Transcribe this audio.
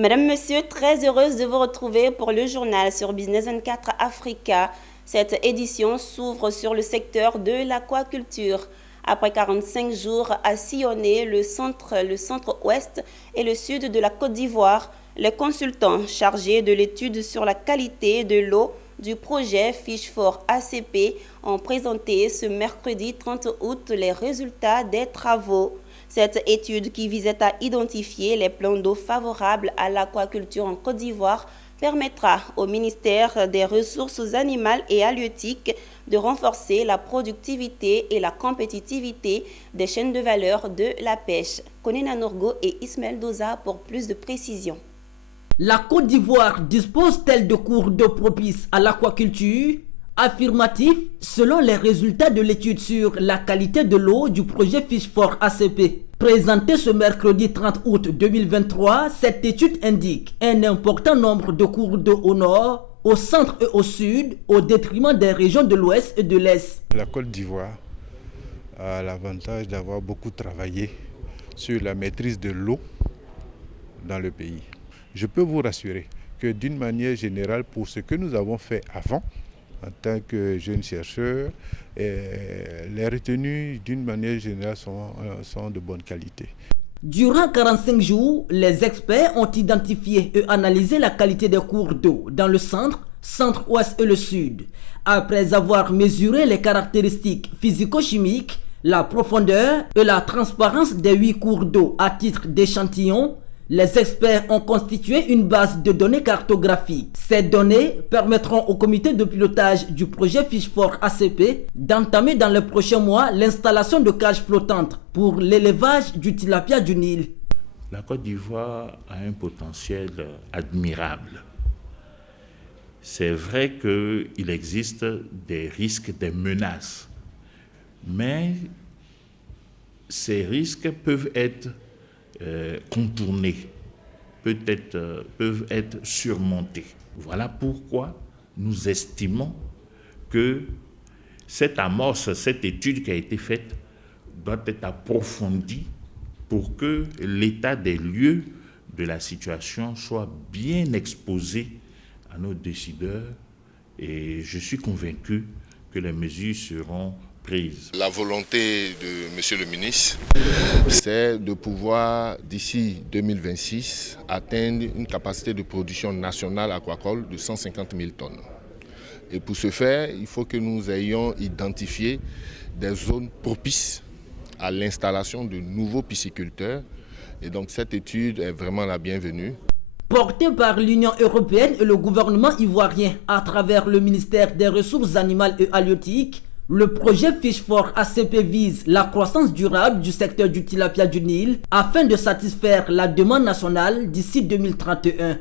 Madame, Monsieur, très heureuse de vous retrouver pour le journal sur Business 24 Africa. Cette édition s'ouvre sur le secteur de l'aquaculture. Après 45 jours à sillonner le centre-ouest et le sud de la Côte d'Ivoire, les consultants chargés de l'étude sur la qualité de l'eau du projet Fish for ACP ont présenté ce mercredi 30 août les résultats des travaux. Cette étude qui visait à identifier les plans d'eau favorables à l'aquaculture en Côte d'Ivoire permettra au ministère des Ressources animales et halieutiques de renforcer la productivité et la compétitivité des chaînes de valeur de la pêche. Konena Norgo et Ismaël Doza pour plus de précisions. La Côte d'Ivoire dispose-t-elle de cours d'eau propices à l'aquaculture? Affirmatif, selon les résultats de l'étude sur la qualité de l'eau du projet Fish for ACP. Présentée ce mercredi 30 août 2023, cette étude indique un important nombre de cours d'eau au nord, au centre et au sud, au détriment des régions de l'ouest et de l'est. La Côte d'Ivoire a l'avantage d'avoir beaucoup travaillé sur la maîtrise de l'eau dans le pays. Je peux vous rassurer que d'une manière générale, pour ce que nous avons fait avant, en tant que jeunes chercheurs, les retenues d'une manière générale sont de bonne qualité. Durant 45 jours, les experts ont identifié et analysé la qualité des cours d'eau dans le centre, centre-ouest et le sud. Après avoir mesuré les caractéristiques physico-chimiques, la profondeur et la transparence des 8 cours d'eau à titre d'échantillon, les experts ont constitué une base de données cartographiques. Ces données permettront au comité de pilotage du projet Fish for ACP d'entamer dans les prochains mois l'installation de cages flottantes pour l'élevage du tilapia du Nil. La Côte d'Ivoire a un potentiel admirable. C'est vrai qu'il existe des risques, des menaces, mais ces risques peuvent être contournés, peuvent être surmontés. Voilà pourquoi nous estimons que cette amorce, cette étude qui a été faite doit être approfondie pour que l'état des lieux de la situation soit bien exposé à nos décideurs, et je suis convaincu que les mesures seront prises. La volonté de Monsieur le ministre, c'est de pouvoir, d'ici 2026, atteindre une capacité de production nationale aquacole de 150 000 tonnes. Et pour ce faire, il faut que nous ayons identifié des zones propices à l'installation de nouveaux pisciculteurs. Et donc cette étude est vraiment la bienvenue. Portée par l'Union européenne et le gouvernement ivoirien à travers le ministère des Ressources animales et halieutiques, le projet Fish for ACP vise la croissance durable du secteur du tilapia du Nil afin de satisfaire la demande nationale d'ici 2031.